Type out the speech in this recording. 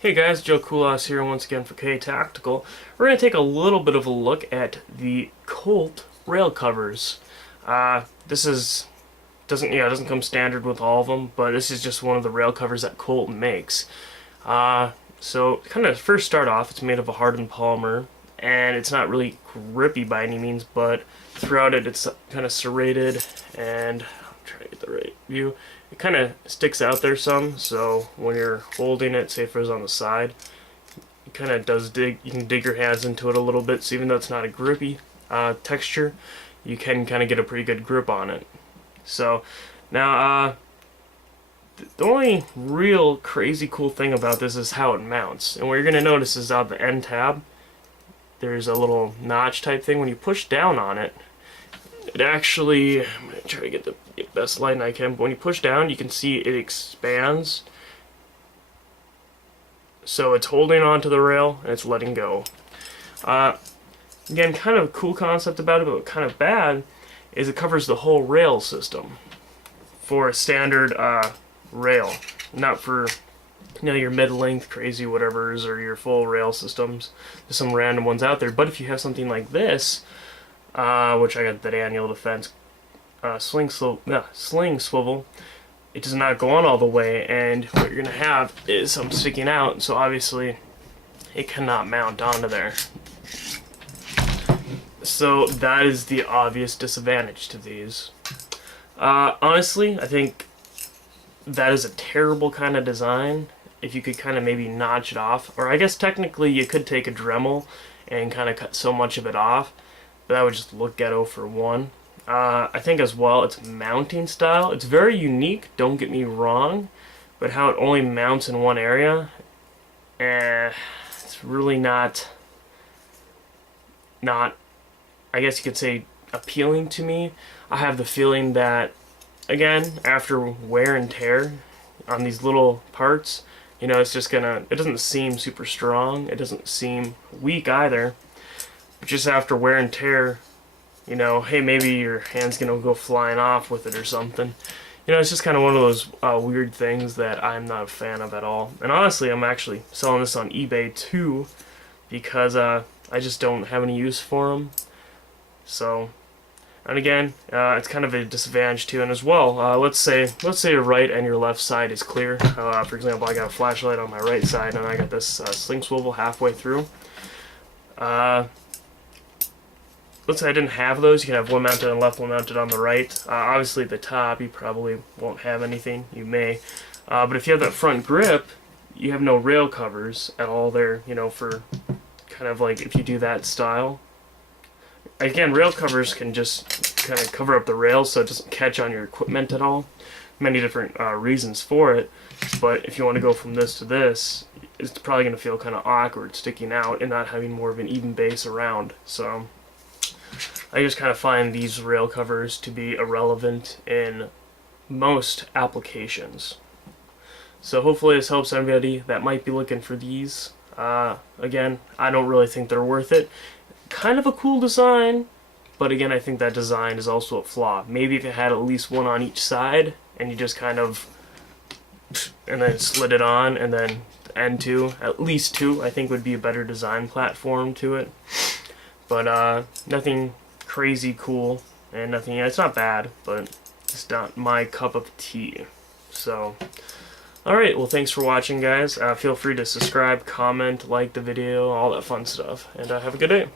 Hey guys, Joe Kulas here once again for K Tactical. We're going to take a little bit of a look at the Colt rail covers. This doesn't come standard with all of them, but this is just one of the rail covers that Colt makes. So kind of first start off, it's made of a hardened polymer, and it's not really grippy by any means, but throughout it's kind of serrated, and I'm trying to get the right view. It kind of sticks out there some, so when you're holding it, say if it was on the side, it kind of does dig. You can dig your hands into it a little bit, so even though it's not a grippy texture, you can kind of get a pretty good grip on it. So now, the only real crazy cool thing about this is how it mounts. And what you're going to notice is on the end tab, there's a little notch type thing. When you push down on it, it actually, I'm going to try to get the best light I can, but when you push down, you can see it expands. So it's holding onto the rail, and it's letting go. Again, kind of a cool concept about it, but kind of bad, is it covers the whole rail system for a standard rail. Not for your mid-length crazy whatevers or your full rail systems. There's some random ones out there, but if you have something like this, which I got the Daniel Defense sling swivel, it does not go on all the way, and what you're going to have is some sticking out, so obviously it cannot mount onto there. So that is the obvious disadvantage to these. Honestly, I think that is a terrible kind of design. If you could kind of maybe notch it off, or I guess technically you could take a Dremel and kind of cut so much of it off, but that would just look ghetto for one. I think as well, its mounting style, it's very unique, don't get me wrong, but how it only mounts in one area, it's really not, I guess you could say, appealing to me. I have the feeling that, again, after wear and tear on these little parts, it's just it doesn't seem super strong, it doesn't seem weak either, but just after wear and tear, hey, maybe your hand's gonna go flying off with it or something. It's just kind of one of those weird things that I'm not a fan of at all. And honestly, I'm actually selling this on eBay too, because I just don't have any use for them. So, and again, it's kind of a disadvantage too. And as well, let's say your right and your left side is clear. For example, I got a flashlight on my right side, and I got this sling swivel halfway through. Let's say I didn't have those. You can have one mounted on the left, one mounted on the right. Obviously at the top you probably won't have anything. You may. But if you have that front grip, you have no rail covers at all there, for kind of like if you do that style. Again, rail covers can just kind of cover up the rails so it doesn't catch on your equipment at all. Many different reasons for it. But if you want to go from this to this, it's probably going to feel kind of awkward sticking out and not having more of an even base around. So I just kind of find these rail covers to be irrelevant in most applications. So hopefully this helps anybody that might be looking for these. Again, I don't really think they're worth it. Kind of a cool design, but again, I think that design is also a flaw. Maybe if it had at least one on each side, and you just kind of, and then slid it on, and then end two, at least two, I think would be a better design platform to it. But nothing crazy cool, and nothing, it's not bad, but it's not my cup of tea. So, alright, well thanks for watching guys. Feel free to subscribe, comment, like the video, all that fun stuff, and have a good day.